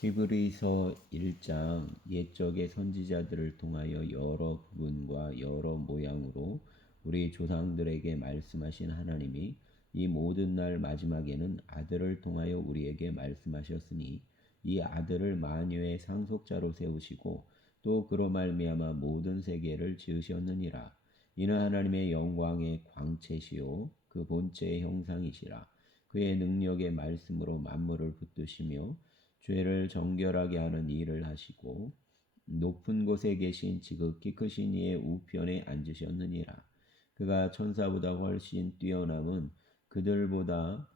히브리서 1장 옛적의 선지자들을 통하여 여러 부분과 여러 모양으로 우리 조상들에게 말씀하신 하나님이 이 모든 날 마지막에는 아들을 통하여 우리에게 말씀하셨으니 이 아들을 만유의 상속자로 세우시고 또 그로 말미암아 모든 세계를 지으셨느니라. 이는 하나님의 영광의 광채시요 그 본체의 형상이시라. 그의 능력의 말씀으로 만물을 붙드시며 죄를 정결하게 하는 일을 하시고 높은 곳에 계신 지극히 크신 이의 우편에 앉으셨느니라. 그가 천사보다 훨씬 뛰어남은 그들보다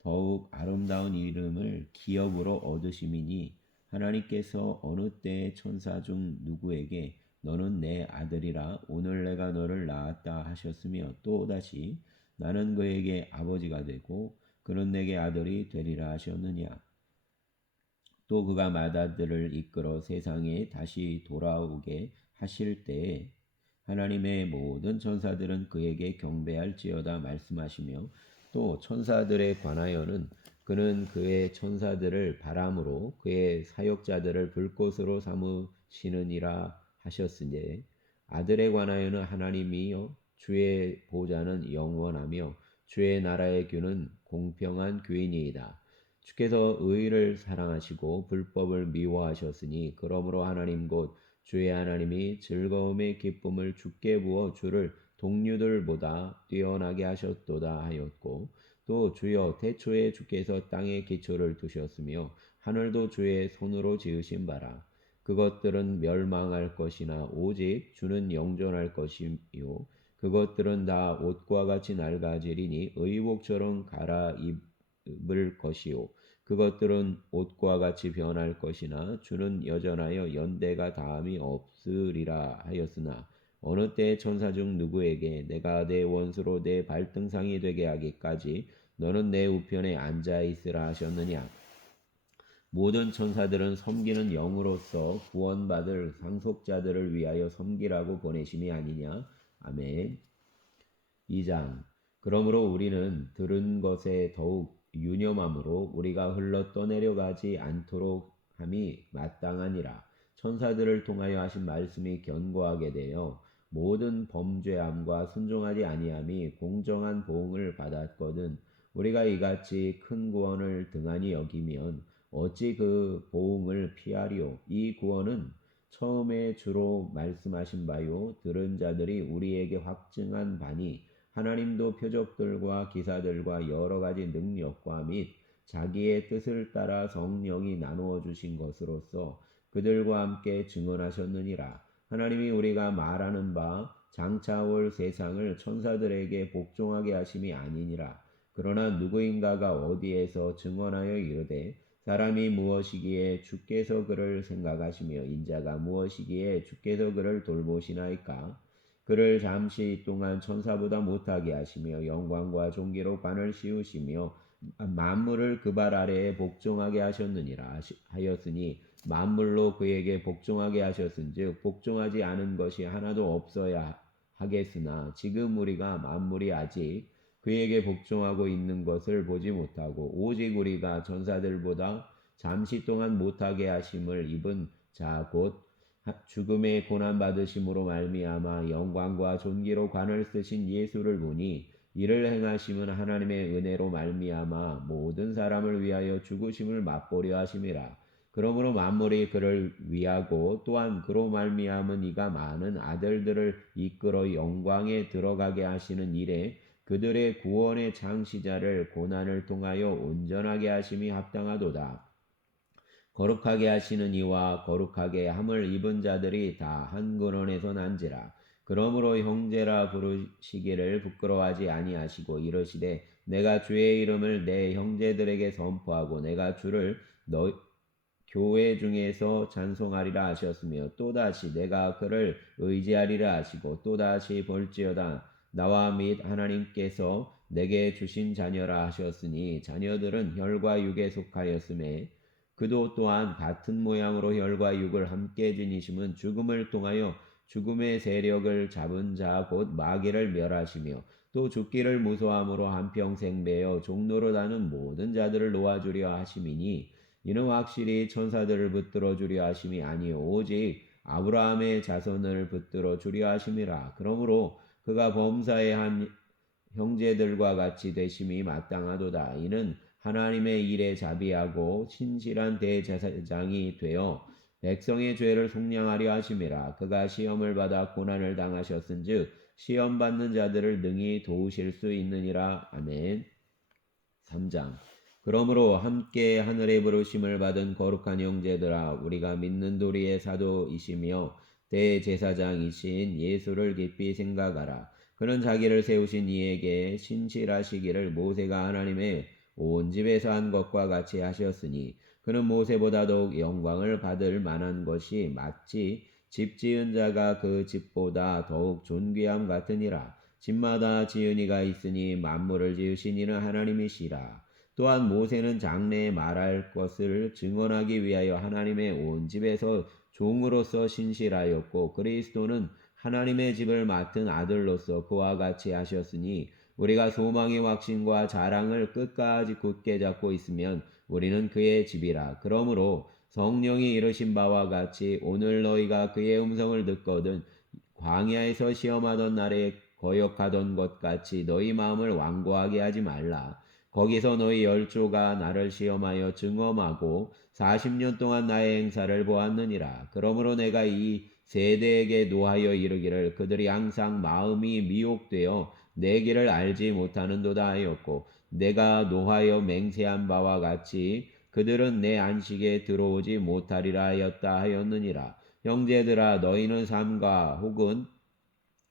더욱 아름다운 이름을 기업으로 얻으심이니 하나님께서 어느 때에 천사 중 누구에게 너는 내 아들이라 오늘 내가 너를 낳았다 하셨으며 또다시 나는 그에게 아버지가 되고 그는 내게 아들이 되리라 하셨느냐. 또 그가 맏아들을 이끌어 세상에 다시 돌아오게 하실 때에 하나님의 모든 천사들은 그에게 경배할지어다 말씀하시며 또 천사들에 관하여는 그는 그의 천사들을 바람으로 그의 사역자들을 불꽃으로 삼으시느니라 하셨으니 아들에 관하여는 하나님이여 주의 보좌는 영원하며 주의 나라의 규는 공평한 규이니이다. 주께서 의를 사랑하시고 불법을 미워하셨으니 그러므로 하나님 곧 주의 하나님이 즐거움의 기쁨을 주께 부어 주를 동류들보다 뛰어나게 하셨도다 하였고 또 주여 태초에 주께서 땅에 기초를 두셨으며 하늘도 주의 손으로 지으신 바라. 그것들은 멸망할 것이나 오직 주는 영존할 것이요 그것들은 다 옷과 같이 낡아지리니 의복처럼 갈아입을 것이요 그것들은 옷과 같이 변할 것이나 주는 여전하여 연대가 다함이 없으리라 하였으나 어느 때 천사 중 누구에게 내가 내 원수로 내 발등상이 되게 하기까지 너는 내 우편에 앉아 있으라 하셨느냐. 모든 천사들은 섬기는 영으로서 구원받을 상속자들을 위하여 섬기라고 보내심이 아니냐. 아멘. 2장. 그러므로 우리는 들은 것에 더욱 유념함으로 우리가 흘러 떠내려가지 않도록 함이 마땅하니라. 천사들을 통하여 하신 말씀이 견고하게 되어 모든 범죄함과 순종하지 아니함이 공정한 보응을 받았거든 우리가 이같이 큰 구원을 등한히 여기면 어찌 그 보응을 피하리요. 이 구원은 처음에 주로 말씀하신 바요 들은 자들이 우리에게 확증한 바니 하나님도 표적들과 기사들과 여러 가지 능력과 및 자기의 뜻을 따라 성령이 나누어 주신 것으로서 그들과 함께 증언하셨느니라. 하나님이 우리가 말하는 바 장차 올 세상을 천사들에게 복종하게 하심이 아니니라. 그러나 누구인가가 어디에서 증언하여 이르되 사람이 무엇이기에 주께서 그를 생각하시며 인자가 무엇이기에 주께서 그를 돌보시나이까. 그를 잠시 동안 천사보다 못하게 하시며 영광과 존귀로 관을 씌우시며 만물을 그 발 아래에 복종하게 하셨느니라 하였으니 만물로 그에게 복종하게 하셨은즉 복종하지 않은 것이 하나도 없어야 하겠으나 지금 우리가 만물이 아직 그에게 복종하고 있는 것을 보지 못하고 오직 우리가 천사들보다 잠시 동안 못하게 하심을 입은 자 곧 죽음의 고난 받으심으로 말미암아 영광과 존귀로 관을 쓰신 예수를 보니 이를 행하심은 하나님의 은혜로 말미암아 모든 사람을 위하여 죽으심을 맛보려 하심이라. 그러므로 만물이 그를 위하고 또한 그로 말미암은 이가 많은 아들들을 이끌어 영광에 들어가게 하시는 일에 그들의 구원의 창시자를 고난을 통하여 온전하게 하심이 합당하도다. 거룩하게 하시는 이와 거룩하게 함을 입은 자들이 다 한 근원에서 난지라. 그러므로 형제라 부르시기를 부끄러워하지 아니하시고 이르시되 내가 주의 이름을 내 형제들에게 선포하고 내가 주를 너 교회 중에서 찬송하리라 하셨으며 또다시 내가 그를 의지하리라 하시고 또다시 볼지어다 나와 및 하나님께서 내게 주신 자녀라 하셨으니 자녀들은 혈과 육에 속하였음에 그도 또한 같은 모양으로 혈과 육을 함께 지니심은 죽음을 통하여 죽음의 세력을 잡은 자 곧 마귀를 멸하시며 또 죽기를 무서함으로 한평생 매어 종로로 다는 모든 자들을 놓아주려 하심이니 이는 확실히 천사들을 붙들어 주려 하심이 아니요 오직 아브라함의 자손을 붙들어 주려 하심이라. 그러므로 그가 범사의 한 형제들과 같이 되심이 마땅하도다. 이는 하나님의 일에 자비하고 신실한 대제사장이 되어 백성의 죄를 속량하려 하심이라. 그가 시험을 받아 고난을 당하셨은즉 시험 받는 자들을 능히 도우실 수 있느니라. 아멘. 3장. 그러므로 함께 하늘의 부르심을 받은 거룩한 형제들아, 우리가 믿는 도리의 사도이시며 대제사장이신 예수를 깊이 생각하라. 그는 자기를 세우신 이에게 신실하시기를 모세가 하나님의 온 집에서 한 것과 같이 하셨으니, 그는 모세보다 더욱 영광을 받을 만한 것이 마치 집 지은 자가 그 집보다 더욱 존귀함 같으니라. 집마다 지은 이가 있으니 만물을 지으신 이는 하나님이시라. 또한 모세는 장래에 말할 것을 증언하기 위하여 하나님의 온 집에서 종으로서 신실하였고, 그리스도는 하나님의 집을 맡은 아들로서 그와 같이 하셨으니, 우리가 소망의 확신과 자랑을 끝까지 굳게 잡고 있으면 우리는 그의 집이라. 그러므로 성령이 이르신 바와 같이 오늘 너희가 그의 음성을 듣거든 광야에서 시험하던 날에 거역하던 것 같이 너희 마음을 완고하게 하지 말라. 거기서 너희 열조가 나를 시험하여 증언하고 40년 동안 나의 행사를 보았느니라. 그러므로 내가 이 세대에게 노하여 이르기를 그들이 항상 마음이 미혹되어 내 길을 알지 못하는도다 하였고, 내가 노하여 맹세한 바와 같이 그들은 내 안식에 들어오지 못하리라 하였다 하였느니라. 형제들아, 너희는 삼가 혹은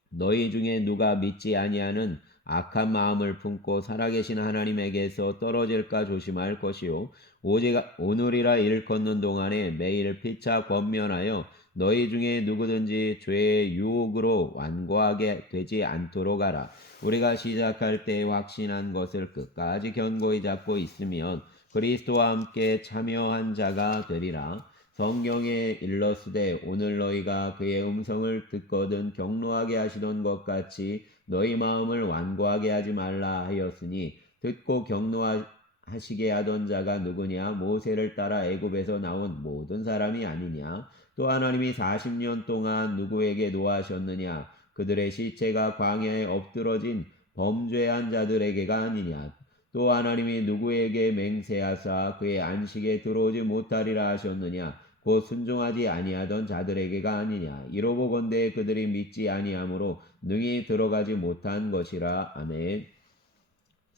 너희 중에 누가 믿지 아니하는 악한 마음을 품고 살아계신 하나님에게서 떨어질까 조심할 것이요 오직 오늘이라 일 걷는 동안에 매일 피차 권면하여 너희 중에 누구든지 죄의 유혹으로 완고하게 되지 않도록 하라. 우리가 시작할 때 확신한 것을 끝까지 견고히 잡고 있으면 그리스도와 함께 참여한 자가 되리라. 성경에 일렀으되 오늘 너희가 그의 음성을 듣거든 경노하게 하시던 것 같이 너희 마음을 완고하게 하지 말라 하였으니, 듣고 경노하시게 하던 자가 누구냐? 모세를 따라 애굽에서 나온 모든 사람이 아니냐? 또 하나님이 40년 동안 누구에게 노하셨느냐? 그들의 시체가 광야에 엎드러진 범죄한 자들에게가 아니냐? 또 하나님이 누구에게 맹세하사 그의 안식에 들어오지 못하리라 하셨느냐? 곧 순종하지 아니하던 자들에게가 아니냐. 이로보건대 그들이 믿지 아니하므로 능히 들어가지 못한 것이라. 아멘.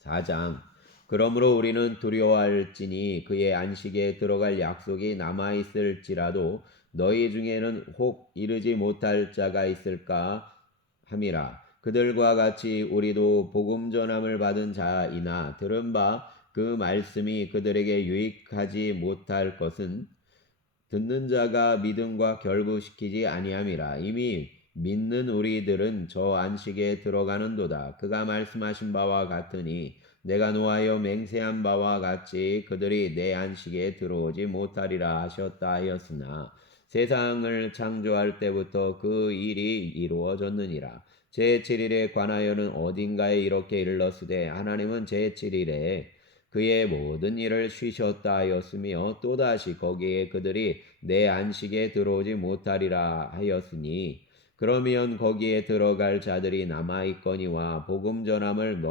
4장. 그러므로 우리는 두려워할지니 그의 안식에 들어갈 약속이 남아있을지라도 너희 중에는 혹 이르지 못할 자가 있을까 함이라. 그들과 같이 우리도 복음 전함을 받은 자이나 들은 바 그 말씀이 그들에게 유익하지 못할 것은 듣는 자가 믿음과 결부시키지 아니함이라. 이미 믿는 우리들은 저 안식에 들어가는도다. 그가 말씀하신 바와 같으니 내가 노하여 맹세한 바와 같이 그들이 내 안식에 들어오지 못하리라 하셨다 하였으나 세상을 창조할 때부터 그 일이 이루어졌느니라. 제7일에 관하여는 어딘가에 이렇게 일렀으되 하나님은 제7일에 그의 모든 일을 쉬셨다 하였으며 또다시 거기에 그들이 내 안식에 들어오지 못하리라 하였으니, 그러면 거기에 들어갈 자들이 남아있거니와 복음 전함을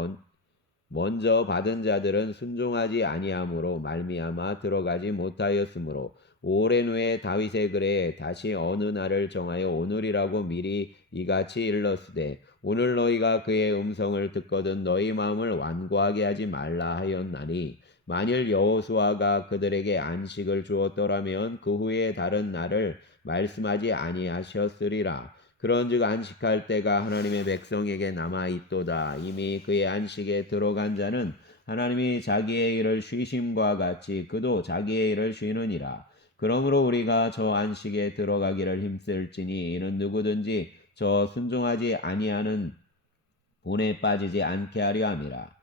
먼저 받은 자들은 순종하지 아니함으로 말미암아 들어가지 못하였으므로, 오랜 후에 다윗의 글에 다시 어느 날을 정하여 오늘이라고 미리 이같이 일렀으되 오늘 너희가 그의 음성을 듣거든 너희 마음을 완고하게 하지 말라 하였나니, 만일 여호수아가 그들에게 안식을 주었더라면 그 후에 다른 날을 말씀하지 아니하셨으리라. 그런즉 안식할 때가 하나님의 백성에게 남아있도다. 이미 그의 안식에 들어간 자는 하나님이 자기의 일을 쉬심과 같이 그도 자기의 일을 쉬느니라. 그러므로 우리가 저 안식에 들어가기를 힘쓸지니 이는 누구든지 저 순종하지 아니하는 본에 빠지지 않게 하려 함이라.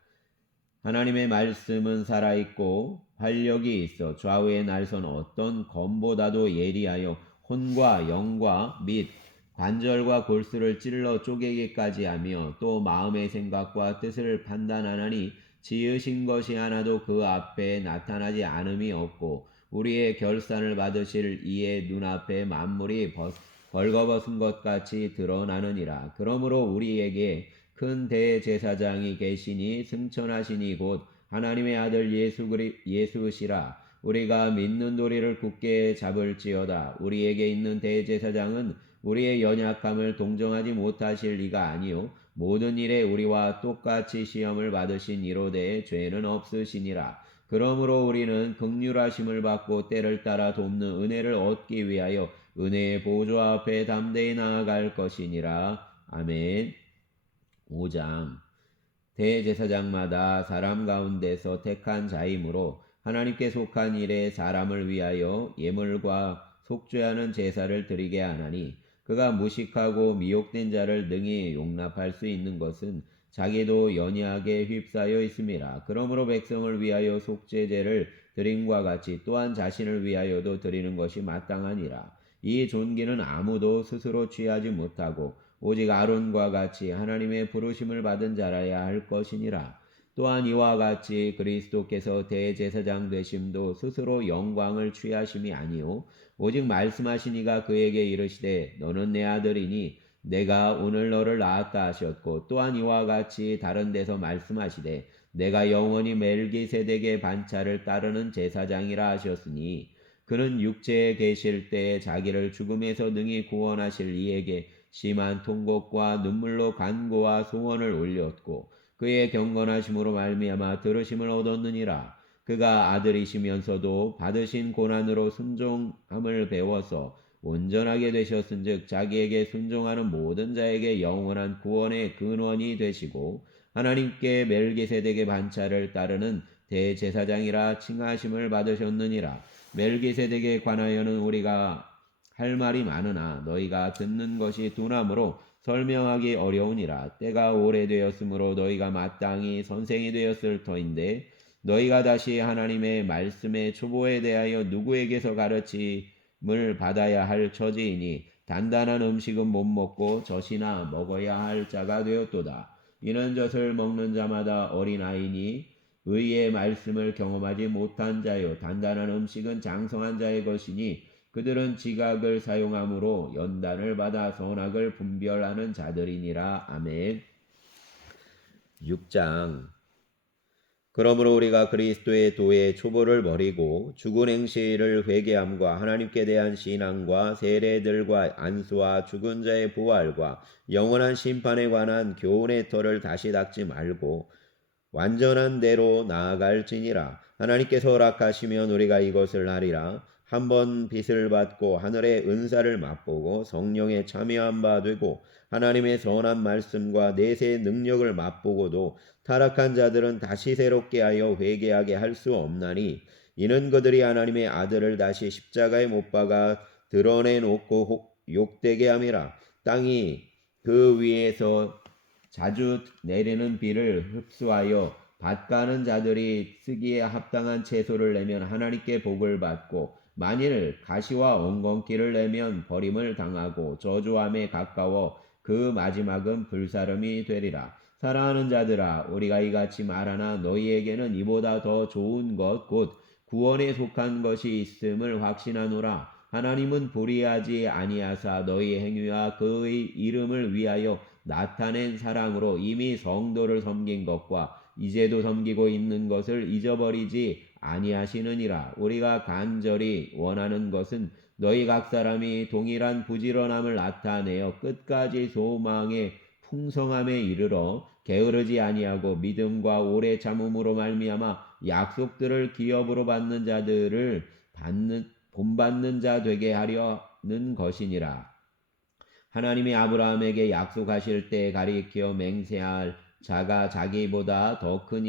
하나님의 말씀은 살아있고 활력이 있어 좌우의 날선 어떤 검보다도 예리하여 혼과 영과 및 관절과 골수를 찔러 쪼개기까지 하며 또 마음의 생각과 뜻을 판단하나니 지으신 것이 하나도 그 앞에 나타나지 않음이 없고 우리의 결산을 받으실 이의 눈앞에 만물이 벌거벗은 것 같이 드러나느니라. 그러므로 우리에게 큰 대제사장이 계시니 승천하시니 곧 하나님의 아들 예수시라. 우리가 믿는 도리를 굳게 잡을지어다. 우리에게 있는 대제사장은 우리의 연약함을 동정하지 못하실 리가 아니요 모든 일에 우리와 똑같이 시험을 받으신 이로되 죄는 없으시니라. 그러므로 우리는 긍휼하심을 받고 때를 따라 돕는 은혜를 얻기 위하여 은혜의 보좌 앞에 담대히 나아갈 것이니라. 아멘. 5장. 대제사장마다 사람 가운데서 택한 자이므로 하나님께 속한 일에 사람을 위하여 예물과 속죄하는 제사를 드리게 하나니 그가 무식하고 미혹된 자를 능히 용납할 수 있는 것은 자기도 연약하게 휩싸여 있음이라. 그러므로 백성을 위하여 속죄제를 드림과 같이 또한 자신을 위하여도 드리는 것이 마땅하니라. 이 존귀는 아무도 스스로 취하지 못하고 오직 아론과 같이 하나님의 부르심을 받은 자라야 할 것이니라. 또한 이와 같이 그리스도께서 대제사장 되심도 스스로 영광을 취하심이 아니요 오직 말씀하신 이가 그에게 이르시되 너는 내 아들이니 내가 오늘 너를 낳았다 하셨고 또한 이와 같이 다른 데서 말씀하시되 내가 영원히 멜기세덱의 반차를 따르는 제사장이라 하셨으니 그는 육체에 계실 때에 자기를 죽음에서 능히 구원하실 이에게 심한 통곡과 눈물로 간구와 소원을 올렸고 그의 경건하심으로 말미암아 들으심을 얻었느니라. 그가 아들이시면서도 받으신 고난으로 순종함을 배워서 온전하게 되셨은즉 자기에게 순종하는 모든 자에게 영원한 구원의 근원이 되시고 하나님께 멜기세덱의 반차를 따르는 대제사장이라 칭하심을 받으셨느니라. 멜기세덱에 관하여는 우리가 할 말이 많으나 너희가 듣는 것이 둔하므로 설명하기 어려우니라. 때가 오래되었으므로 너희가 마땅히 선생이 되었을 터인데 너희가 다시 하나님의 말씀의 초보에 대하여 누구에게서 가르침을 받아야 할 처지이니 단단한 음식은 못 먹고 젖이나 먹어야 할 자가 되었도다. 이는 젖을 먹는 자마다 어린아이니 의의 말씀을 경험하지 못한 자요 단단한 음식은 장성한 자의 것이니 그들은 지각을 사용함으로 연단을 받아 선악을 분별하는 자들이니라. 아멘. 6장. 그러므로 우리가 그리스도의 도의 초보를 버리고 죽은 행실을 회개함과 하나님께 대한 신앙과 세례들과 안수와 죽은 자의 부활과 영원한 심판에 관한 교훈의 터를 다시 닦지 말고 완전한 대로 나아갈지니라. 하나님께서 허락하시면 우리가 이것을 하리라. 한번 빚을 받고 하늘의 은사를 맛보고 성령에 참여한 바 되고 하나님의 선한 말씀과 내세의 능력을 맛보고도 타락한 자들은 다시 새롭게 하여 회개하게 할 수 없나니 이는 그들이 하나님의 아들을 다시 십자가에 못 박아 드러내놓고 욕되게 함이라. 땅이 그 위에서 자주 내리는 비를 흡수하여 밭가는 자들이 쓰기에 합당한 채소를 내면 하나님께 복을 받고 만일 가시와 엉겅퀴를 내면 버림을 당하고 저주함에 가까워 그 마지막은 불사름이 되리라. 사랑하는 자들아 우리가 이같이 말하나 너희에게는 이보다 더 좋은 것 곧 구원에 속한 것이 있음을 확신하노라. 하나님은 불의하지 아니하사 너희 행위와 그의 이름을 위하여 나타낸 사랑으로 이미 성도를 섬긴 것과 이제도 섬기고 있는 것을 잊어버리지 아니하시느니라. 우리가 간절히 원하는 것은 너희 각 사람이 동일한 부지런함을 나타내어 끝까지 소망의 풍성함에 이르러 게으르지 아니하고 믿음과 오래 참음으로 말미암아 약속들을 기업으로 받는 자들을 본받는 자 되게 하려는 것이니라. 하나님이 아브라함에게 약속하실 때 가리켜 맹세할 자가 자기보다 더 큰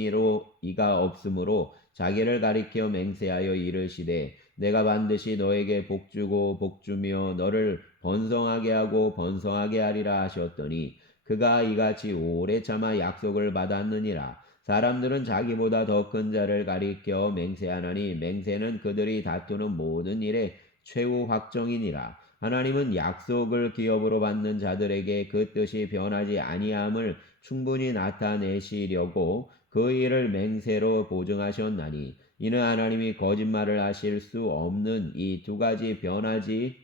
이가 없으므로 자기를 가리켜 맹세하여 이르시되 내가 반드시 너에게 복주고 복주며 너를 번성하게 하고 번성하게 하리라 하셨더니 그가 이같이 오래 참아 약속을 받았느니라. 사람들은 자기보다 더 큰 자를 가리켜 맹세하나니 맹세는 그들이 다투는 모든 일의 최후 확정이니라. 하나님은 약속을 기업으로 받는 자들에게 그 뜻이 변하지 아니함을 충분히 나타내시려고 그 일을 맹세로 보증하셨나니 이는 하나님이 거짓말을 하실 수 없는 이 두 가지 변하지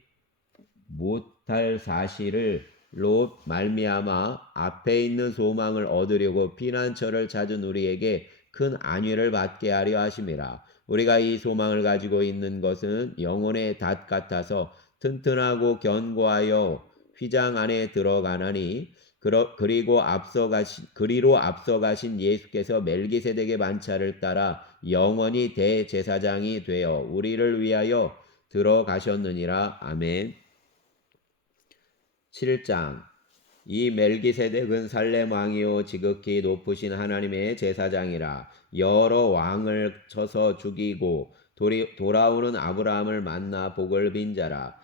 못할 사실을로 말미암아 앞에 있는 소망을 얻으려고 피난처를 찾은 우리에게 큰 안위를 받게 하려 하심이라. 우리가 이 소망을 가지고 있는 것은 영혼의 닷 같아서 튼튼하고 견고하여 휘장 안에 들어가나니 그리로 앞서가신 예수께서 멜기세덱의 반차를 따라 영원히 대제사장이 되어 우리를 위하여 들어가셨느니라. 아멘. 7장. 이 멜기세덱은 살렘 왕이요 지극히 높으신 하나님의 제사장이라. 여러 왕을 쳐서 죽이고 돌아오는 아브라함을 만나 복을 빈 자라.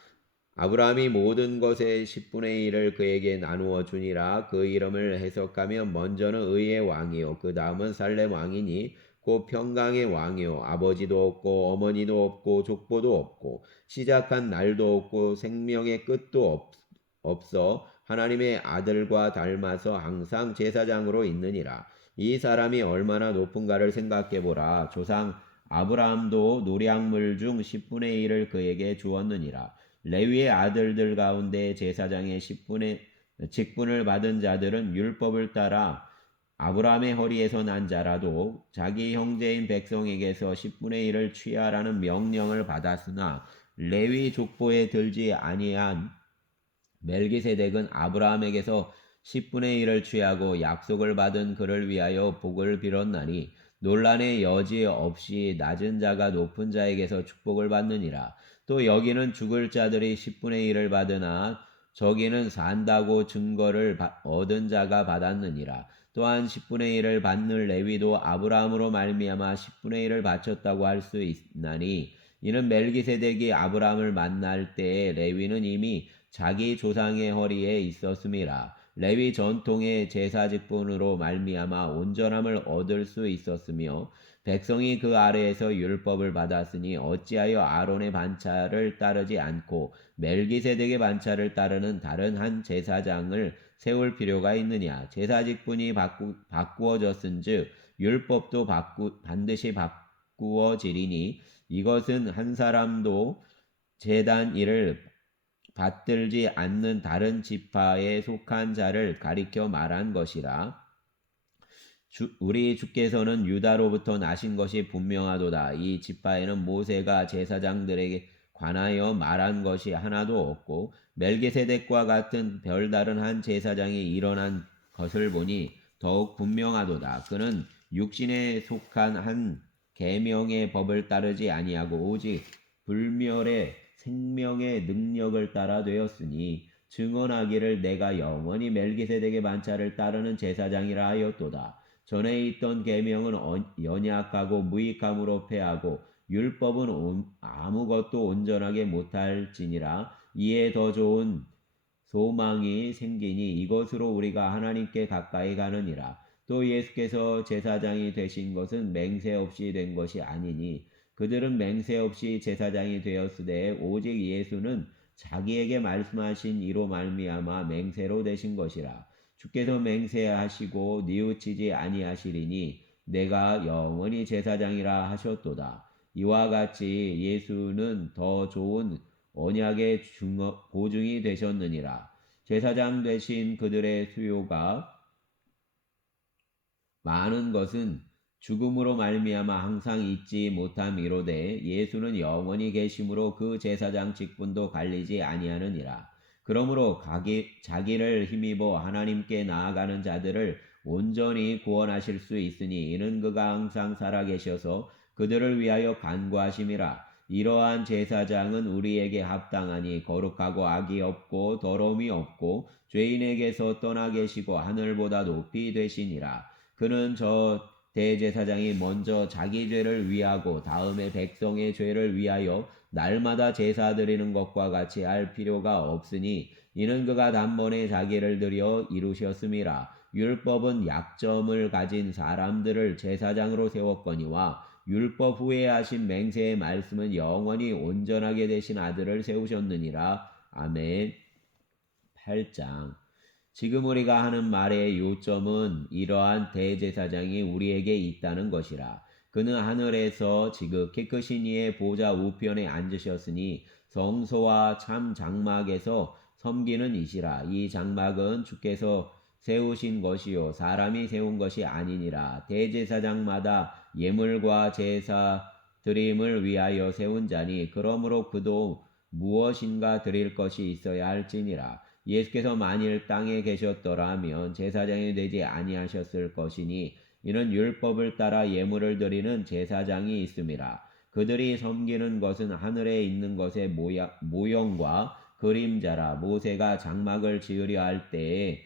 아브라함이 모든 것의 10분의 1을 그에게 나누어 주니라. 그 이름을 해석하면 먼저는 의의 왕이요 그 다음은 살렘 왕이니 곧 평강의 왕이요 아버지도 없고 어머니도 없고 족보도 없고 시작한 날도 없고 생명의 끝도 없어 하나님의 아들과 닮아서 항상 제사장으로 있느니라. 이 사람이 얼마나 높은가를 생각해보라. 조상 아브라함도 노량물 중 10분의 1을 그에게 주었느니라. 레위의 아들들 가운데 제사장의 10분의 직분을 받은 자들은 율법을 따라 아브라함의 허리에서 난 자라도 자기 형제인 백성에게서 10분의 1을 취하라는 명령을 받았으나 레위 족보에 들지 아니한 멜기세덱은 아브라함에게서 10분의 1을 취하고 약속을 받은 그를 위하여 복을 빌었나니 논란의 여지 없이 낮은 자가 높은 자에게서 축복을 받느니라. 또 여기는 죽을 자들이 10분의 1을 받으나 저기는 산다고 증거를 얻은 자가 받았느니라. 또한 10분의 1을 받는 레위도 아브라함으로 말미암아 10분의 1을 바쳤다고 할 수 있나니 이는 멜기세덱이 아브라함을 만날 때에 레위는 이미 자기 조상의 허리에 있었음이라. 레위 전통의 제사 직분으로 말미암아 온전함을 얻을 수 있었으며 백성이 그 아래에서 율법을 받았으니 어찌하여 아론의 반차를 따르지 않고 멜기세덱의 반차를 따르는 다른 한 제사장을 세울 필요가 있느냐. 제사 직분이 바꾸어졌은즉 율법도 반드시 바꾸어지리니 이것은 한 사람도 제단 일을 받들지 않는 다른 지파에 속한 자를 가리켜 말한 것이라. 우리 주께서는 유다로부터 나신 것이 분명하도다. 이 지파에는 모세가 제사장들에게 관하여 말한 것이 하나도 없고 멜기세덱과 같은 별다른 한 제사장이 일어난 것을 보니 더욱 분명하도다. 그는 육신에 속한 한 계명의 법을 따르지 아니하고 오직 불멸의 생명의 능력을 따라 되었으니 증언하기를 내가 영원히 멜기세덱의 반차를 따르는 제사장이라 하였도다. 전에 있던 계명은 연약하고 무익함으로 패하고 율법은 아무것도 온전하게 못할지니라. 이에 더 좋은 소망이 생기니 이것으로 우리가 하나님께 가까이 가느니라. 또 예수께서 제사장이 되신 것은 맹세 없이 된 것이 아니니 그들은 맹세 없이 제사장이 되었으되 오직 예수는 자기에게 말씀하신 이로 말미암아 맹세로 되신 것이라. 주께서 맹세하시고 뉘우치지 아니하시리니 내가 영원히 제사장이라 하셨도다. 이와 같이 예수는 더 좋은 언약의 보증이 되셨느니라. 제사장 되신 그들의 수요가 많은 것은 죽음으로 말미암아 항상 잊지 못함이로되 예수는 영원히 계심으로 그 제사장 직분도 갈리지 아니하느니라. 그러므로 자기를 힘입어 하나님께 나아가는 자들을 온전히 구원하실 수 있으니 이는 그가 항상 살아계셔서 그들을 위하여 간구하심이라. 이러한 제사장은 우리에게 합당하니 거룩하고 악이 없고 더러움이 없고 죄인에게서 떠나 계시고 하늘보다 높이 되시니라. 그는 저 대제사장이 먼저 자기 죄를 위하고 다음에 백성의 죄를 위하여 날마다 제사 드리는 것과 같이 할 필요가 없으니 이는 그가 단번에 자기를 들여 이루셨음이라. 율법은 약점을 가진 사람들을 제사장으로 세웠거니와 율법 후에 하신 맹세의 말씀은 영원히 온전하게 되신 아들을 세우셨느니라. 아멘. 8장. 지금 우리가 하는 말의 요점은 이러한 대제사장이 우리에게 있다는 것이라. 그는 하늘에서 지극히 크신 이의 보좌 우편에 앉으셨으니 성소와 참 장막에서 섬기는 이시라. 이 장막은 주께서 세우신 것이요 사람이 세운 것이 아니니라. 대제사장마다 예물과 제사 드림을 위하여 세운 자니 그러므로 그도 무엇인가 드릴 것이 있어야 할지니라. 예수께서 만일 땅에 계셨더라면 제사장이 되지 아니하셨을 것이니 이는 율법을 따라 예물을 드리는 제사장이 있음이라. 그들이 섬기는 것은 하늘에 있는 것의 모형과 그림자라. 모세가 장막을 지으려 할 때에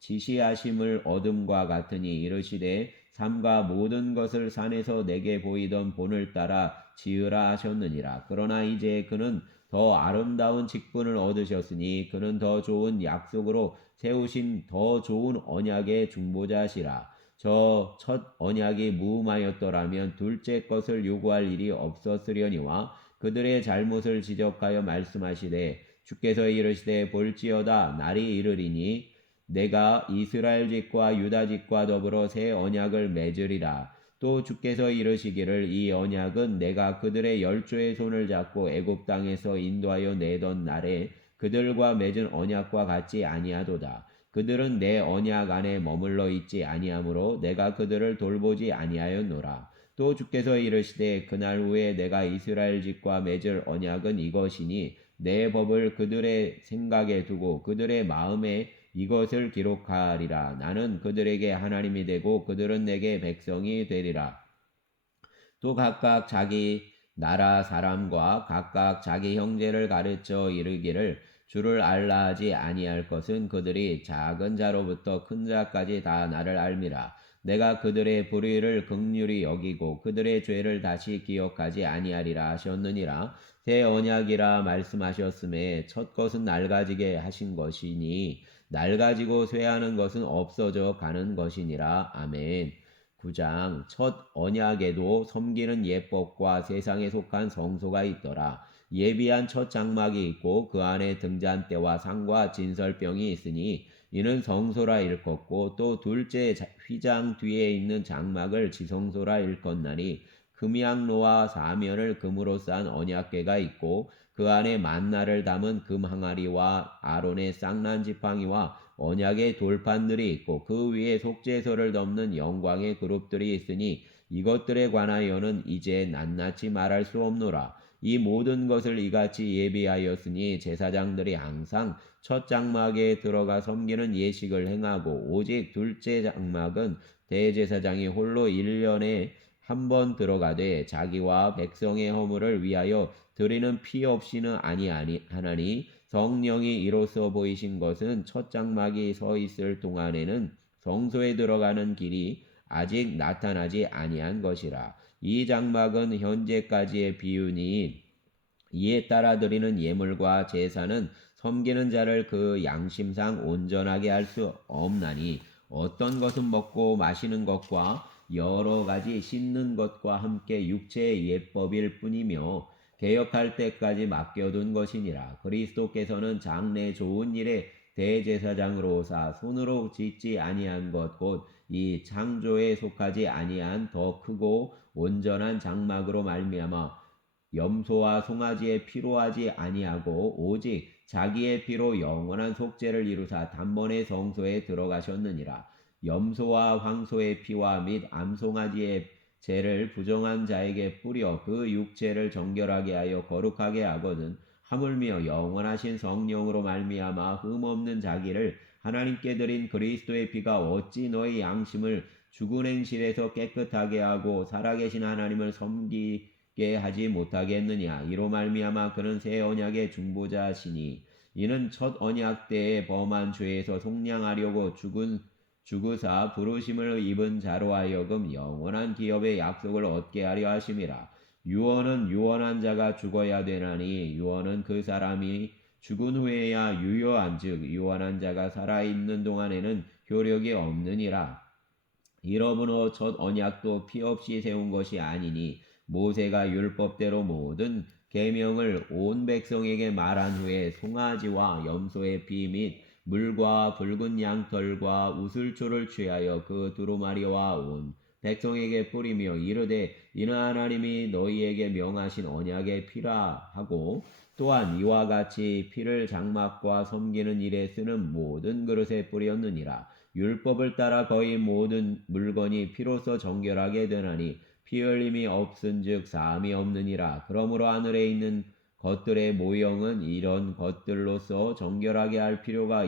지시하심을 얻음과 같으니 이르시되 삼가 모든 것을 산에서 내게 보이던 본을 따라 지으라 하셨느니라. 그러나 이제 그는 더 아름다운 직분을 얻으셨으니 그는 더 좋은 약속으로 세우신 더 좋은 언약의 중보자시라. 저 첫 언약이 무음하였더라면 둘째 것을 요구할 일이 없었으려니와 그들의 잘못을 지적하여 말씀하시되 주께서 이르시되 볼지어다 날이 이르리니 내가 이스라엘 집과 유다 집과 더불어 새 언약을 맺으리라. 또 주께서 이르시기를 이 언약은 내가 그들의 열조의 손을 잡고 애굽 땅에서 인도하여 내던 날에 그들과 맺은 언약과 같지 아니하도다. 그들은 내 언약 안에 머물러 있지 아니하므로 내가 그들을 돌보지 아니하였노라. 또 주께서 이르시되 그날 후에 내가 이스라엘 집과 맺을 언약은 이것이니 내 법을 그들의 생각에 두고 그들의 마음에 이것을 기록하리라. 나는 그들에게 하나님이 되고 그들은 내게 백성이 되리라. 또 각각 자기 나라 사람과 각각 자기 형제를 가르쳐 이르기를 주를 알라 하지 아니할 것은 그들이 작은 자로부터 큰 자까지 다 나를 알미라. 내가 그들의 불의를 긍휼히 여기고 그들의 죄를 다시 기억하지 아니하리라 하셨느니라. 새 언약이라 말씀하셨음에 첫 것은 낡아지게 하신 것이니 낡아지고 쇠하는 것은 없어져 가는 것이니라. 아멘. 9장 첫 언약에도 섬기는 예법과 세상에 속한 성소가 있더라. 예비한 첫 장막이 있고 그 안에 등잔대와 상과 진설병이 있으니 이는 성소라 일컫고 또 둘째 휘장 뒤에 있는 장막을 지성소라 일컫나니 금양로와 사면을 금으로 싼 언약궤가 있고 그 안에 만나를 담은 금 항아리와 아론의 쌍난 지팡이와 언약의 돌판들이 있고 그 위에 속죄소를 덮는 영광의 그룹들이 있으니 이것들에 관하여는 이제 낱낱이 말할 수 없노라. 이 모든 것을 이같이 예비하였으니 제사장들이 항상 첫 장막에 들어가 섬기는 예식을 행하고 오직 둘째 장막은 대제사장이 홀로 1년에 한 번 들어가되 자기와 백성의 허물을 위하여 드리는 피 없이는 아니하나니 성령이 이로써 보이신 것은 첫 장막이 서 있을 동안에는 성소에 들어가는 길이 아직 나타나지 아니한 것이라. 이 장막은 현재까지의 비유니 이에 따라 드리는 예물과 제사는 섬기는 자를 그 양심상 온전하게 할 수 없나니 어떤 것은 먹고 마시는 것과 여러 가지 씻는 것과 함께 육체의 예법일 뿐이며 개혁할 때까지 맡겨둔 것이니라. 그리스도께서는 장래 좋은 일에 대제사장으로 오사 손으로 짓지 아니한 것 곧 이 창조에 속하지 아니한 더 크고 온전한 장막으로 말미암아 염소와 송아지의 피로 하지 아니하고 오직 자기의 피로 영원한 속죄를 이루사 단번에 성소에 들어가셨느니라. 염소와 황소의 피와 및 암송아지의 죄를 부정한 자에게 뿌려 그 육체를 정결하게 하여 거룩하게 하거든 하물며 영원하신 성령으로 말미암아 흠없는 자기를 하나님께 드린 그리스도의 피가 어찌 너희 양심을 죽은 행실에서 깨끗하게 하고 살아계신 하나님을 섬기게 하지 못하겠느냐. 이로 말미암아 그는 새 언약의 중보자시니 이는 첫 언약 때에 범한 죄에서 속량하려고 죽으사 부르심을 입은 자로 하여금 영원한 기업의 약속을 얻게 하려 하심이라. 유언은 유언한 자가 죽어야 되나니 유언은 그 사람이 죽은 후에야 유효한즉 유언한 자가 살아있는 동안에는 효력이 없느니라. 이러므로 첫 언약도 피 없이 세운 것이 아니니 모세가 율법대로 모든 계명을 온 백성에게 말한 후에 송아지와 염소의 피 및 물과 붉은 양털과 우슬초를 취하여 그 두루마리와 온 백성에게 뿌리며 이르되 이는 하나님이 너희에게 명하신 언약의 피라 하고 또한 이와 같이 피를 장막과 섬기는 일에 쓰는 모든 그릇에 뿌렸느니라. 율법을 따라 거의 모든 물건이 피로써 정결하게 되나니 피 흘림이 없은즉 사함이 없느니라. 그러므로 하늘에 있는 것들의 모형은 이런 것들로서 정결하게 할 필요가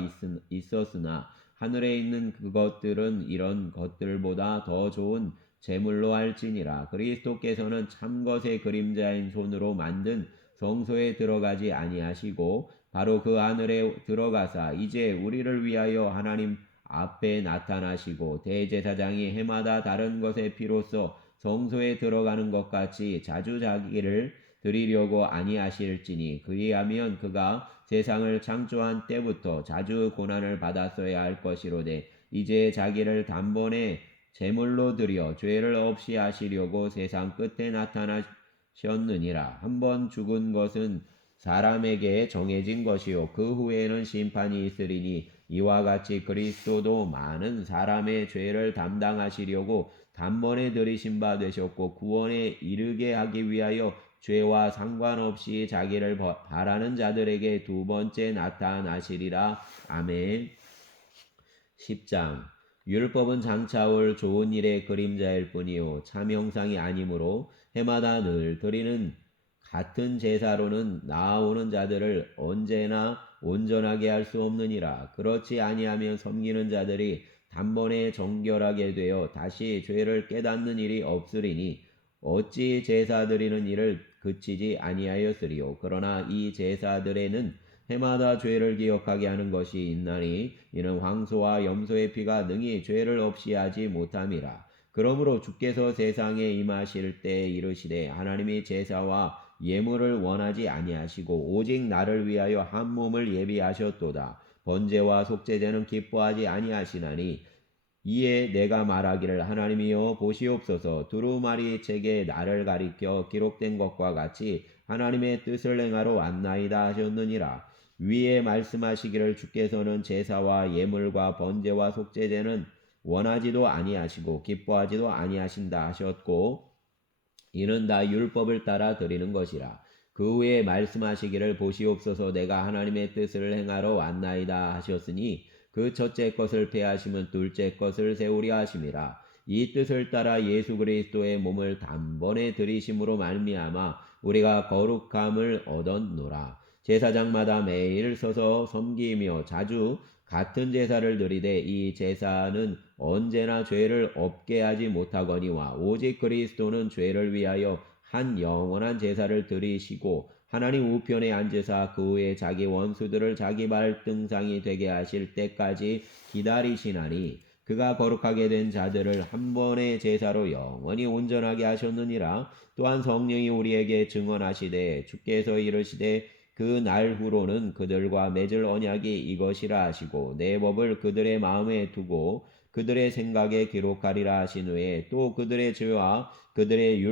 있었으나 하늘에 있는 그것들은 이런 것들보다 더 좋은 제물로 할지니라. 그리스도께서는 참것의 그림자인 손으로 만든 성소에 들어가지 아니하시고 바로 그 하늘에 들어가사 이제 우리를 위하여 하나님 앞에 나타나시고 대제사장이 해마다 다른 것의 피로써 성소에 들어가는 것 같이 자주 자기를 드리려고 아니하실지니 그리하면 그가 세상을 창조한 때부터 자주 고난을 받았어야 할 것이로되 이제 자기를 단번에 제물로 드려 죄를 없이 하시려고 세상 끝에 나타나셨느니라. 한번 죽은 것은 사람에게 정해진 것이요 그 후에는 심판이 있으리니 이와 같이 그리스도도 많은 사람의 죄를 담당하시려고 단번에 들이신 바 되셨고 구원에 이르게 하기 위하여 죄와 상관없이 자기를 바라는 자들에게 두 번째 나타나시리라. 아멘. 10장 율법은 장차 올 좋은 일의 그림자일 뿐이요 참 형상이 아니므로 해마다 늘 드리는 같은 제사로는 나아오는 자들을 언제나 온전하게 할 수 없느니라. 그렇지 아니하면 섬기는 자들이 단번에 정결하게 되어 다시 죄를 깨닫는 일이 없으리니 어찌 제사 드리는 일을 그치지 아니하였으리요. 그러나 이 제사들에는 해마다 죄를 기억하게 하는 것이 있나니 이는 황소와 염소의 피가 능히 죄를 없이 하지 못함이라. 그러므로 주께서 세상에 임하실 때 이르시되 하나님이 제사와 예물을 원하지 아니하시고 오직 나를 위하여 한 몸을 예비하셨도다. 번제와 속죄제는 기뻐하지 아니하시나니 이에 내가 말하기를 하나님이여 보시옵소서 두루마리 책에 나를 가리켜 기록된 것과 같이 하나님의 뜻을 행하러 왔나이다 하셨느니라. 위에 말씀하시기를 주께서는 제사와 예물과 번제와 속죄제는 원하지도 아니하시고 기뻐하지도 아니하신다 하셨고 이는 다 율법을 따라 드리는 것이라. 그 후에 말씀하시기를 보시옵소서 내가 하나님의 뜻을 행하러 왔나이다 하셨으니 그 첫째 것을 폐하시면 둘째 것을 세우려 하심이라. 이 뜻을 따라 예수 그리스도의 몸을 단번에 들이심으로 말미암아 우리가 거룩함을 얻었노라. 제사장마다 매일 서서 섬기며 자주 같은 제사를 드리되 이 제사는 언제나 죄를 없게 하지 못하거니와 오직 그리스도는 죄를 위하여 한 영원한 제사를 드리시고 하나님 우편에 앉으사 그 후에 자기 원수들을 자기 발등상이 되게 하실 때까지 기다리시나니 그가 거룩하게 된 자들을 한 번의 제사로 영원히 온전하게 하셨느니라. 또한 성령이 우리에게 증언하시되 주께서 이르시되 그 날 후로는 그들과 맺을 언약이 이것이라 하시고 내 법을 그들의 마음에 두고 그들의 생각에 기록하리라 하신 후에 또 그들의 죄와 그들의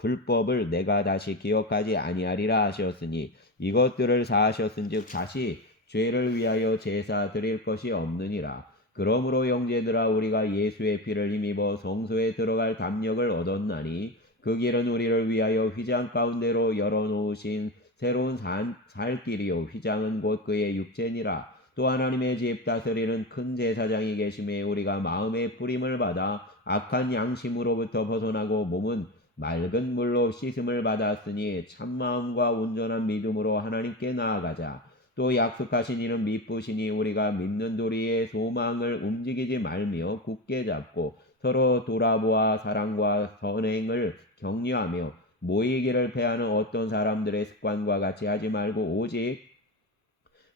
불법을 내가 다시 기억하지 아니하리라 하셨으니 이것들을 사하셨은즉 다시 죄를 위하여 제사 드릴 것이 없느니라. 그러므로 형제들아 우리가 예수의 피를 힘입어 성소에 들어갈 담력을 얻었나니 그 길은 우리를 위하여 휘장 가운데로 열어놓으신 새로운 살 길이요 휘장은 곧 그의 육체니라. 또 하나님의 집 다스리는 큰 제사장이 계심에 우리가 마음의 뿌림을 받아 악한 양심으로부터 벗어나고 몸은 맑은 물로 씻음을 받았으니 참마음과 온전한 믿음으로 하나님께 나아가자. 또 약속하신 이는 미쁘시니 우리가 믿는 도리의 소망을 움직이지 말며 굳게 잡고 서로 돌아보아 사랑과 선행을 격려하며 모이기를 패하는 어떤 사람들의 습관과 같이 하지 말고 오직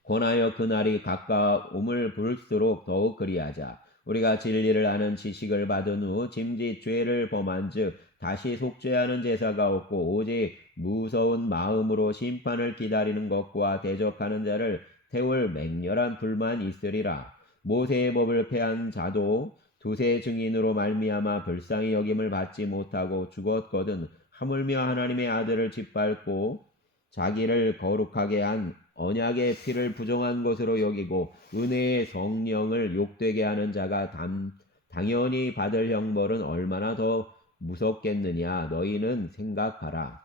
권하여 그날이 가까움을 볼수록 더욱 그리하자. 우리가 진리를 아는 지식을 받은 후 짐짓 죄를 범한 즉 다시 속죄하는 제사가 없고 오직 무서운 마음으로 심판을 기다리는 것과 대적하는 자를 태울 맹렬한 불만 있으리라. 모세의 법을 폐한 자도 두세 증인으로 말미암아 불쌍히 여김을 받지 못하고 죽었거든 하물며 하나님의 아들을 짓밟고 자기를 거룩하게 한 언약의 피를 부정한 것으로 여기고 은혜의 성령을 욕되게 하는 자가 당연히 받을 형벌은 얼마나 더 무섭겠느냐. 너희는 생각하라.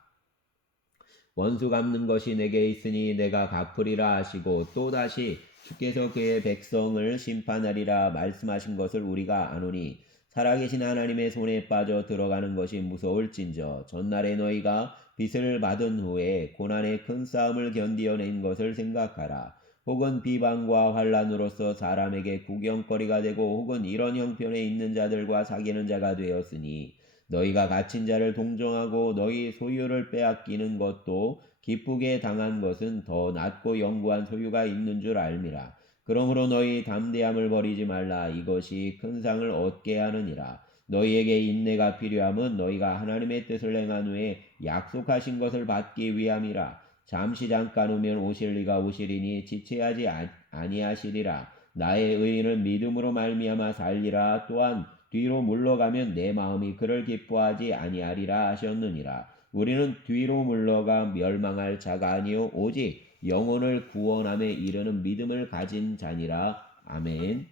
원수 갚는 것이 내게 있으니 내가 갚으리라 하시고 또다시 주께서 그의 백성을 심판하리라 말씀하신 것을 우리가 아노니 살아계신 하나님의 손에 빠져 들어가는 것이 무서울진저 전날에 너희가 빚을 받은 후에 고난의 큰 싸움을 견디어낸 것을 생각하라. 혹은 비방과 환란으로서 사람에게 구경거리가 되고 혹은 이런 형편에 있는 자들과 사귀는 자가 되었으니 너희가 갇힌 자를 동정하고 너희 소유를 빼앗기는 것도 기쁘게 당한 것은 더 낫고 영구한 소유가 있는 줄 알미라. 그러므로 너희 담대함을 버리지 말라. 이것이 큰 상을 얻게 하느니라. 너희에게 인내가 필요함은 너희가 하나님의 뜻을 행한 후에 약속하신 것을 받기 위함이라. 잠시 잠깐 오면 오실 리가 오시리니 지체하지 아니하시리라. 나의 의인은 믿음으로 말미암아 살리라. 또한 뒤로 물러가면 내 마음이 그를 기뻐하지 아니하리라 하셨느니라. 우리는 뒤로 물러가 멸망할 자가 아니요 오직 영혼을 구원함에 이르는 믿음을 가진 자니라. 아멘.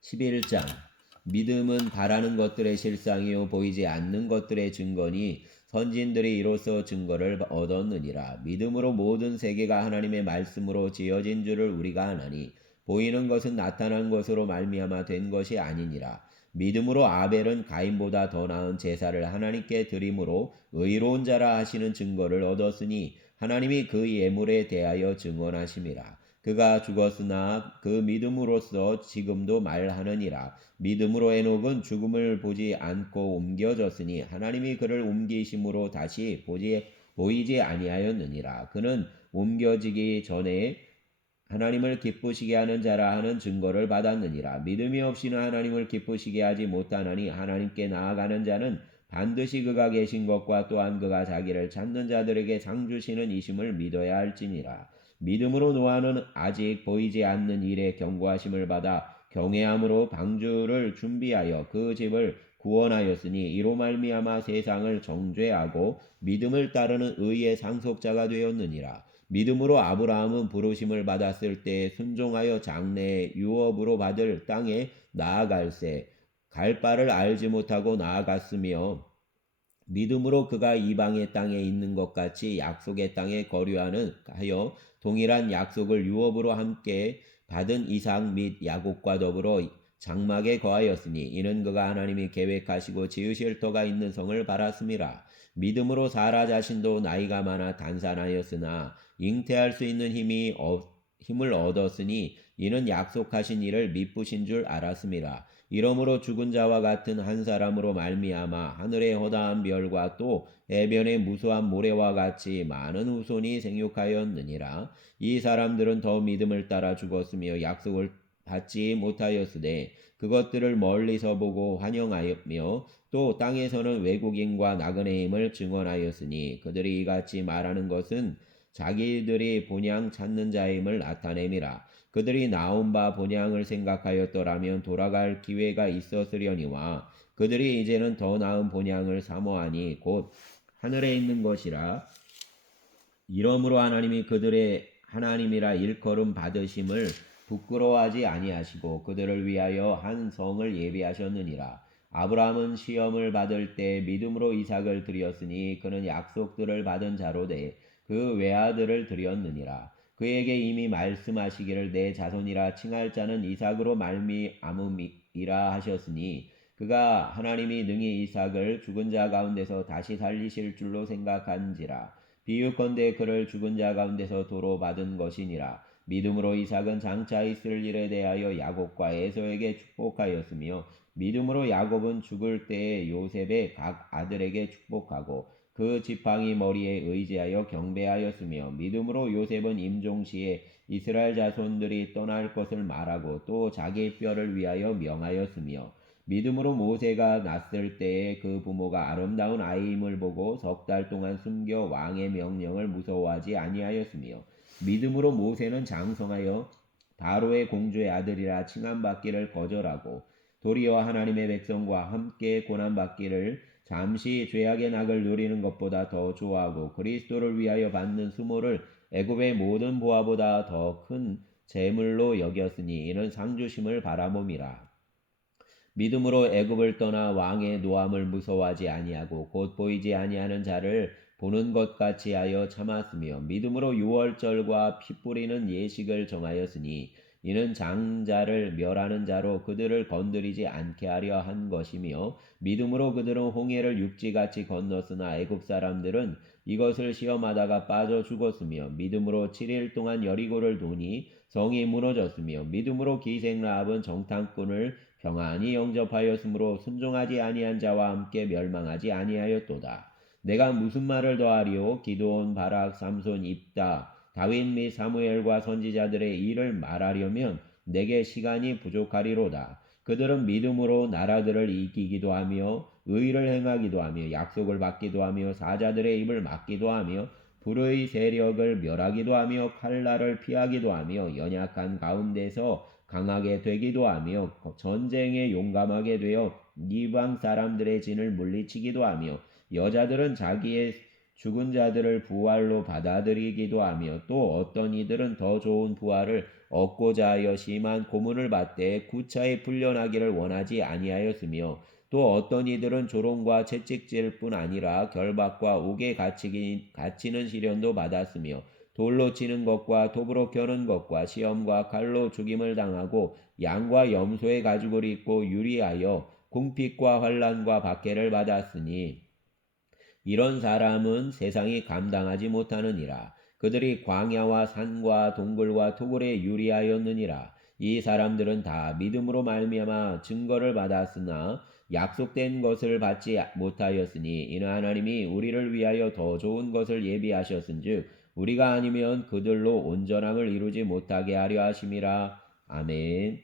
11장 믿음은 바라는 것들의 실상이요 보이지 않는 것들의 증거니 선진들이 이로써 증거를 얻었느니라. 믿음으로 모든 세계가 하나님의 말씀으로 지어진 줄을 우리가 아나니 보이는 것은 나타난 것으로 말미암아 된 것이 아니니라. 믿음으로 아벨은 가인보다 더 나은 제사를 하나님께 드림으로 의로운 자라 하시는 증거를 얻었으니 하나님이 그 예물에 대하여 증언하심이라. 그가 죽었으나 그 믿음으로써 지금도 말하느니라. 믿음으로 에녹은 죽음을 보지 않고 옮겨졌으니 하나님이 그를 옮기심으로 다시 보이지 아니하였느니라. 그는 옮겨지기 전에 하나님을 기쁘시게 하는 자라 하는 증거를 받았느니라. 믿음이 없이는 하나님을 기쁘시게 하지 못하나니 하나님께 나아가는 자는 반드시 그가 계신 것과 또한 그가 자기를 찾는 자들에게 상 주시는 이심을 믿어야 할지니라. 믿음으로 노아는 아직 보이지 않는 일에 경고하심을 받아 경외함으로 방주를 준비하여 그 집을 구원하였으니 이로 말미암아 세상을 정죄하고 믿음을 따르는 의의 상속자가 되었느니라. 믿음으로 아브라함은 부르심을 받았을 때 순종하여 장래의 유업으로 받을 땅에 나아갈새 갈 바를 알지 못하고 나아갔으며 믿음으로 그가 이방의 땅에 있는 것 같이 약속의 땅에 거류하는 하여 동일한 약속을 유업으로 함께 받은 이삭 및 야곱과 더불어 장막에 거하였으니 이는 그가 하나님이 계획하시고 지으실 터가 있는 성을 바랐음이라. 믿음으로 사라 자신도 나이가 많아 단산하였으나 잉태할 수 있는 힘을 얻었으니 이는 약속하신 이를 미쁘신 줄 알았음이라. 이러므로 죽은 자와 같은 한 사람으로 말미암아 하늘의 허다한 별과 또 해변의 무수한 모래와 같이 많은 후손이 생육하였느니라. 이 사람들은 더 믿음을 따라 죽었으며 약속을 받지 못하였으되 그것들을 멀리서 보고 환영하였며 또 땅에서는 외국인과 나그네임을 증언하였으니 그들이 이같이 말하는 것은 자기들이 본향 찾는 자임을 나타냄이라. 그들이 나온 바 본향을 생각하였더라면 돌아갈 기회가 있었으려니와 그들이 이제는 더 나은 본향을 사모하니 곧 하늘에 있는 것이라. 이러므로 하나님이 그들의 하나님이라 일컬음 받으심을 부끄러워하지 아니하시고 그들을 위하여 한 성을 예비하셨느니라. 아브라함은 시험을 받을 때 믿음으로 이삭을 드렸으니 그는 약속들을 받은 자로 돼 그 외아들을 드렸느니라. 그에게 이미 말씀하시기를 내 자손이라 칭할 자는 이삭으로 말미암음이라 하셨으니 그가 하나님이 능히 이삭을 죽은 자 가운데서 다시 살리실 줄로 생각한지라. 비유컨대 그를 죽은 자 가운데서 도로 받은 것이니라. 믿음으로 이삭은 장차 있을 일에 대하여 야곱과 에서에게 축복하였으며 믿음으로 야곱은 죽을 때에 요셉의 각 아들에게 축복하고 그 지팡이 머리에 의지하여 경배하였으며 믿음으로 요셉은 임종시에 이스라엘 자손들이 떠날 것을 말하고 또 자기 뼈를 위하여 명하였으며 믿음으로 모세가 났을 때에 그 부모가 아름다운 아이임을 보고 석 달 동안 숨겨 왕의 명령을 무서워하지 아니하였으며 믿음으로 모세는 장성하여 바로의 공주의 아들이라 칭함받기를 거절하고 도리어 하나님의 백성과 함께 고난받기를 잠시 죄악의 낙을 누리는 것보다 더 좋아하고 그리스도를 위하여 받는 수모를 애굽의 모든 보화보다 더 큰 재물로 여겼으니 이는 상주심을 바라봄이라. 믿음으로 애굽을 떠나 왕의 노함을 무서워하지 아니하고 곧 보이지 아니하는 자를 보는 것 같이 하여 참았으며 믿음으로 유월절과 피 뿌리는 예식을 정하였으니 이는 장자를 멸하는 자로 그들을 건드리지 않게 하려 한 것이며 믿음으로 그들은 홍해를 육지같이 건넜으나 애굽 사람들은 이것을 시험하다가 빠져 죽었으며 믿음으로 7일 동안 여리고를 도니 성이 무너졌으며 믿음으로 기생 라합은 정탐꾼을 평안히 영접하였으므로 순종하지 아니한 자와 함께 멸망하지 아니하였도다. 내가 무슨 말을 더하리요? 기드온, 바락, 삼손, 입다, 다윗 및 사무엘과 선지자들의 일을 말하려면 내게 시간이 부족하리로다. 그들은 믿음으로 나라들을 이기기도 하며 의를 행하기도 하며 약속을 받기도 하며 사자들의 입을 막기도 하며 불의 세력을 멸하기도 하며 칼날을 피하기도 하며 연약한 가운데서 강하게 되기도 하며 전쟁에 용감하게 되어 이방 사람들의 진을 물리치기도 하며 여자들은 자기의 죽은 자들을 부활로 받아들이기도 하며 또 어떤 이들은 더 좋은 부활을 얻고자 하여 심한 고문을 받되 구차히 풀려나기를 원하지 아니하였으며 또 어떤 이들은 조롱과 채찍질 뿐 아니라 결박과 옥에 갇히는 시련도 받았으며 돌로 치는 것과 톱으로 켜는 것과 시험과 칼로 죽임을 당하고 양과 염소의 가죽을 입고 유리하여 궁핍과 환난과 박해를 받았으니 이런 사람은 세상이 감당하지 못하느니라. 그들이 광야와 산과 동굴과 토굴에 유리하였느니라. 이 사람들은 다 믿음으로 말미암아 증거를 받았으나 약속된 것을 받지 못하였으니 이는 하나님이 우리를 위하여 더 좋은 것을 예비하셨은즉 우리가 아니면 그들로 온전함을 이루지 못하게 하려 하심이라. 아멘.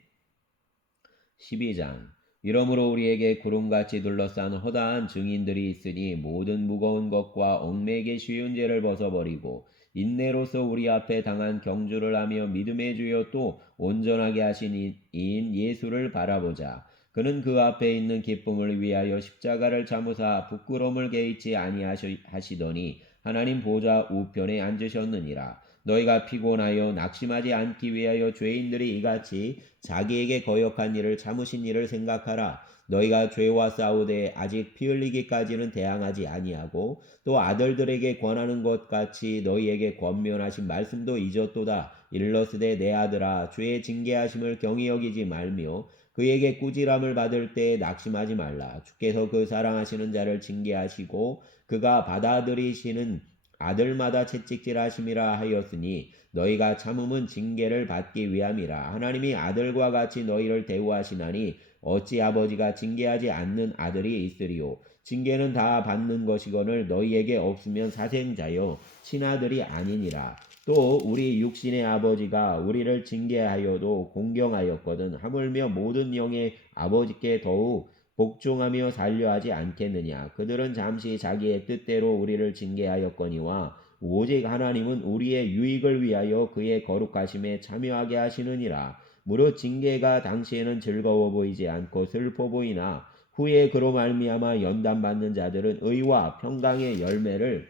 12장. 이러므로 우리에게 구름같이 둘러싼 허다한 증인들이 있으니 모든 무거운 것과 얽매기 쉬운 죄를 벗어버리고 인내로서 우리 앞에 당한 경주를 하며 믿음의 주여 또 온전하게 하신 이인 예수를 바라보자. 그는 그 앞에 있는 기쁨을 위하여 십자가를 참으사 부끄러움을 개의치 아니하시더니 하나님 보좌 우편에 앉으셨느니라. 너희가 피곤하여 낙심하지 않기 위하여 죄인들이 이같이 자기에게 거역한 일을 참으신 일을 생각하라. 너희가 죄와 싸우되 아직 피 흘리기까지는 대항하지 아니하고 또 아들들에게 권하는 것 같이 너희에게 권면하신 말씀도 잊었도다. 일러스되 내 아들아 죄의 징계하심을 경히 여기지 말며 그에게 꾸지람을 받을 때에 낙심하지 말라. 주께서 그 사랑하시는 자를 징계하시고 그가 받아들이시는 아들마다 채찍질하심이라 하였으니 너희가 참음은 징계를 받기 위함이라. 하나님이 아들과 같이 너희를 대우하시나니 어찌 아버지가 징계하지 않는 아들이 있으리요. 징계는 다 받는 것이거늘 너희에게 없으면 사생자요 친아들이 아니니라. 또 우리 육신의 아버지가 우리를 징계하여도 공경하였거든 하물며 모든 영의 아버지께 더욱 복종하며 살려하지 않겠느냐. 그들은 잠시 자기의 뜻대로 우리를 징계하였거니와 오직 하나님은 우리의 유익을 위하여 그의 거룩하심에 참여하게 하시느니라. 무릇 징계가 당시에는 즐거워 보이지 않고 슬퍼 보이나 후에 그로 말미암아 연단받는 자들은 의와 평강의 열매를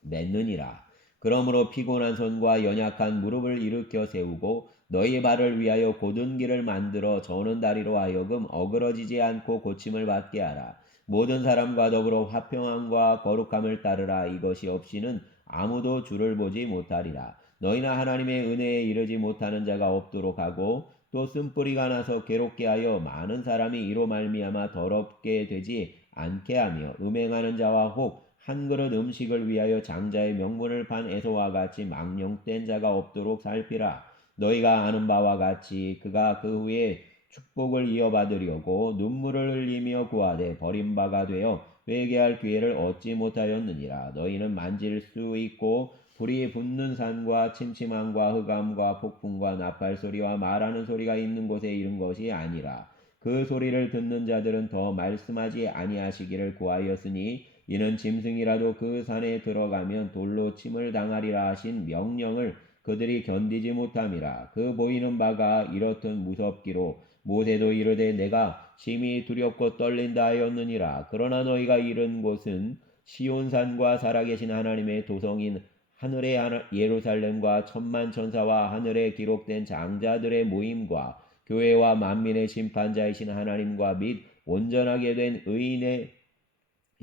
맺느니라. 그러므로 피곤한 손과 연약한 무릎을 일으켜 세우고 너희 발을 위하여 곧은 길을 만들어 저는 다리로 하여금 어그러지지 않고 고침을 받게 하라. 모든 사람과 더불어 화평함과 거룩함을 따르라. 이것이 없이는 아무도 주를 보지 못하리라. 너희나 하나님의 은혜에 이르지 못하는 자가 없도록 하고 또 쓴뿌리가 나서 괴롭게 하여 많은 사람이 이로 말미암아 더럽게 되지 않게 하며 음행하는 자와 혹 한 그릇 음식을 위하여 장자의 명분을 판 에서와 같이 망령된 자가 없도록 살피라. 너희가 아는 바와 같이 그가 그 후에 축복을 이어받으려고 눈물을 흘리며 구하되 버림바가 되어 회개할 기회를 얻지 못하였느니라. 너희는 만질 수 있고 불이 붙는 산과 침침함과 흑암과 폭풍과 나팔 소리와 말하는 소리가 있는 곳에 이른 것이 아니라 그 소리를 듣는 자들은 더 말씀하지 아니하시기를 구하였으니 이는 짐승이라도 그 산에 들어가면 돌로 침을 당하리라 하신 명령을 그들이 견디지 못함이라. 그 보이는 바가 이렇듯 무섭기로 모세도 이르되 내가 심히 두렵고 떨린다 하였느니라. 그러나 너희가 이른 곳은 시온산과 살아계신 하나님의 도성인 하늘의 예루살렘과 천만 천사와 하늘에 기록된 장자들의 모임과 교회와 만민의 심판자이신 하나님과 및 온전하게 된 의인의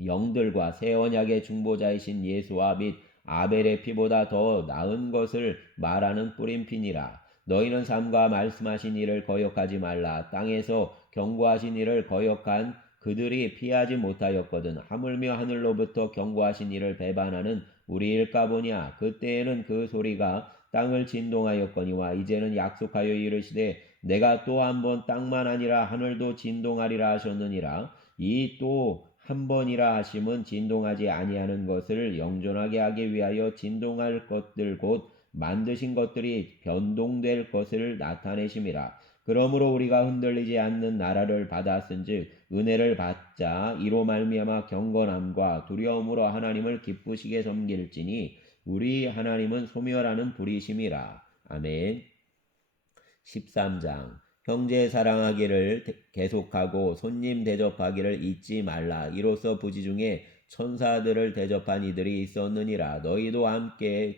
영들과 새 언약의 중보자이신 예수와 및 아벨의 피보다 더 나은 것을 말하는 뿌림피니라. 너희는 삼가 말씀하신 일을 거역하지 말라. 땅에서 경고하신 일을 거역한 그들이 피하지 못하였거든. 하물며 하늘로부터 경고하신 일을 배반하는 우리일까 보냐. 그때에는 그 소리가 땅을 진동하였거니와 이제는 약속하여 이르시되 내가 또 한 번 땅만 아니라 하늘도 진동하리라 하셨느니라. 이 또 한 번이라 하심은 진동하지 아니하는 것을 영존하게 하기 위하여 진동할 것들 곧 만드신 것들이 변동될 것을 나타내심이라. 그러므로 우리가 흔들리지 않는 나라를 받았은즉 은혜를 받자 이로 말미암아 경건함과 두려움으로 하나님을 기쁘시게 섬길지니 우리 하나님은 소멸하는 불이심이라. 아멘. 13장 형제 사랑하기를 계속하고 손님 대접하기를 잊지 말라. 이로써 부지 중에 천사들을 대접한 이들이 있었느니라. 너희도 함께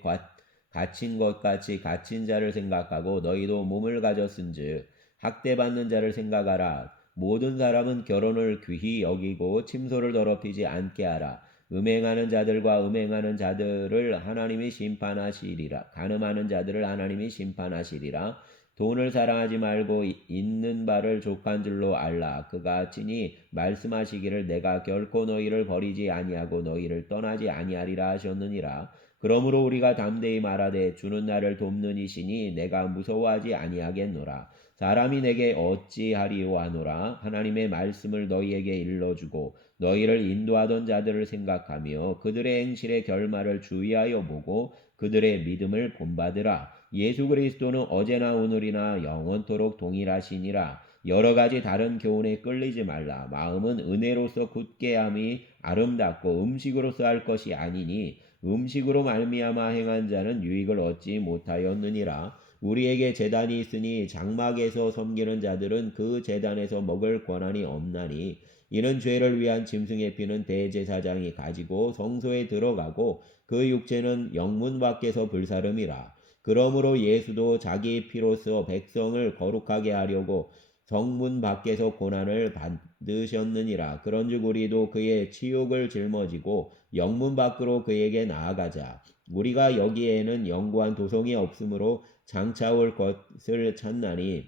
갇힌 것 같이 갇힌 자를 생각하고 너희도 몸을 가졌은즉 학대받는 자를 생각하라. 모든 사람은 결혼을 귀히 여기고 침소를 더럽히지 않게 하라. 음행하는 자들과 음행하는 자들을 하나님이 심판하시리라. 간음하는 자들을 하나님이 심판하시리라. 돈을 사랑하지 말고 있는 바를 족한 줄로 알라. 그가 친히 말씀하시기를 내가 결코 너희를 버리지 아니하고 너희를 떠나지 아니하리라 하셨느니라. 그러므로 우리가 담대히 말하되 주는 나를 돕는 이시니 내가 무서워하지 아니하겠노라. 사람이 내게 어찌하리오 하노라. 하나님의 말씀을 너희에게 일러주고 너희를 인도하던 자들을 생각하며 그들의 행실의 결말을 주의하여 보고 그들의 믿음을 본받으라. 예수 그리스도는 어제나 오늘이나 영원토록 동일하시니라. 여러 가지 다른 교훈에 끌리지 말라. 마음은 은혜로서 굳게 함이 아름답고 음식으로서 할 것이 아니니 음식으로 말미암아 행한 자는 유익을 얻지 못하였느니라. 우리에게 제단이 있으니 장막에서 섬기는 자들은 그 제단에서 먹을 권한이 없나니 이는 죄를 위한 짐승의 피는 대제사장이 가지고 성소에 들어가고 그 육체는 영문 밖에서 불사름이라. 그러므로 예수도 자기 피로써 백성을 거룩하게 하려고 성문 밖에서 고난을 받으셨느니라. 그런즉 우리도 그의 치욕을 짊어지고 영문 밖으로 그에게 나아가자. 우리가 여기에는 영구한 도성이 없으므로 장차올 것을 찾나니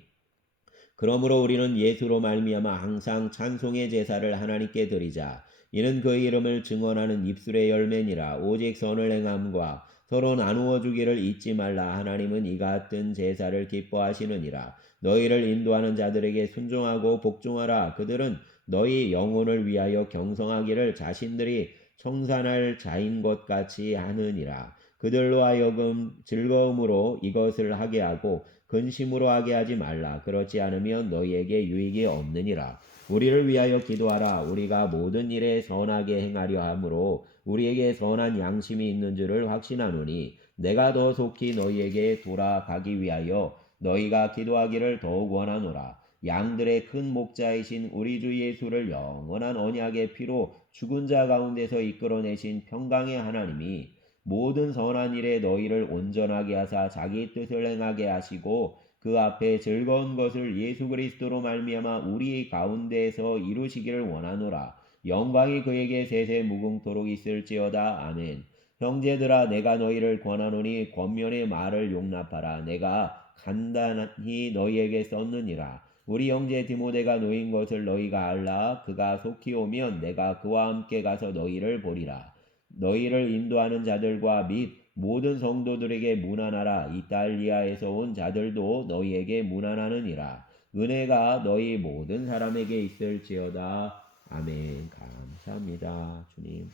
그러므로 우리는 예수로 말미암아 항상 찬송의 제사를 하나님께 드리자. 이는 그 이름을 증언하는 입술의 열매니라. 오직 선을 행함과 서로 나누어 주기를 잊지 말라. 하나님은 이 같은 제사를 기뻐하시느니라. 너희를 인도하는 자들에게 순종하고 복종하라. 그들은 너희 영혼을 위하여 경성하기를 자신들이 청산할 자인 것 같이 하느니라. 그들로 하여금 즐거움으로 이것을 하게 하고 근심으로 하게 하지 말라. 그렇지 않으면 너희에게 유익이 없느니라. 우리를 위하여 기도하라. 우리가 모든 일에 선하게 행하려 하므로 우리에게 선한 양심이 있는 줄을 확신하노니 내가 더 속히 너희에게 돌아가기 위하여 너희가 기도하기를 더욱 원하노라. 양들의 큰 목자이신 우리 주 예수를 영원한 언약의 피로 죽은 자 가운데서 이끌어내신 평강의 하나님이 모든 선한 일에 너희를 온전하게 하사 자기 뜻을 행하게 하시고 그 앞에 즐거운 것을 예수 그리스도로 말미암아 우리 가운데에서 이루시기를 원하노라. 영광이 그에게 세세 무궁토록 있을지어다. 아멘. 형제들아 내가 너희를 권하노니 권면의 말을 용납하라. 내가 간단히 너희에게 썼느니라. 우리 형제 디모데가 놓인 것을 너희가 알라. 그가 속히 오면 내가 그와 함께 가서 너희를 보리라. 너희를 인도하는 자들과 및 모든 성도들에게 문안하라. 이탈리아에서 온 자들도 너희에게 문안하느니라. 은혜가 너희 모든 사람에게 있을지어다. 아멘. 감사합니다. 주님.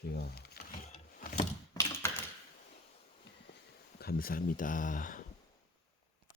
주여. 감사합니다.